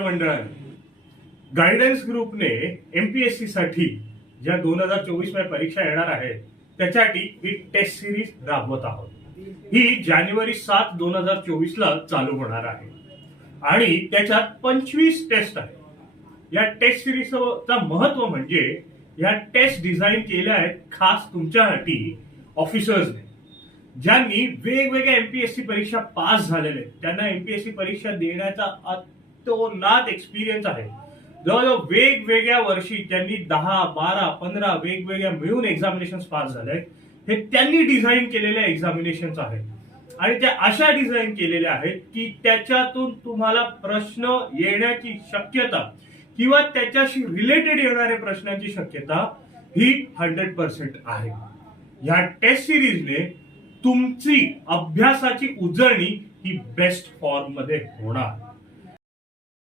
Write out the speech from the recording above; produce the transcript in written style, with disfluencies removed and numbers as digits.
मंडळाने गायडन्स ग्रुपने एमपीएससी साठी ज्या 2024 मध्ये परीक्षा येणार आहेत त्याच्यासाठी ही टेस्ट सिरीज राबवत आहोत. ही जानेवारी 7, 2024 ला चालू होणार आहे आणि त्याच्यात 25 टेस्ट आहे. या टेस्ट सिरीजचं महत्व म्हणजे या टेस्ट डिझाईन केल्या आहेत खास तुमच्यासाठी ऑफिसर्सने, ज्यांनी वेगवेगळ्या एमपीएससी परीक्षा पास झालेले आहेत. त्यांना एमपीएससी परीक्षा देण्याचा अतोनात एक्सपिरियन्स आहे. जवळजवळ वेगवेगळ्या वर्षी त्यांनी 10, 12, 15 वेगवेगळ्या मिळून एक्झामिनेशन पास झाले. हे त्यांनी डिझाईन केलेल्या एक्झामिनेशन आहेत आणि त्या अशा डिझाईन केलेल्या आहेत की त्याच्यातून तुम्हाला प्रश्न येण्याची शक्यता किंवा त्याच्याशी रिलेटेड येणाऱ्या प्रश्नांची शक्यता ही 100% आहे. या टेस्ट सिरीजने तुमची अभ्यासाची उजळणी ही बेस्ट फॉर्म मध्ये होणार.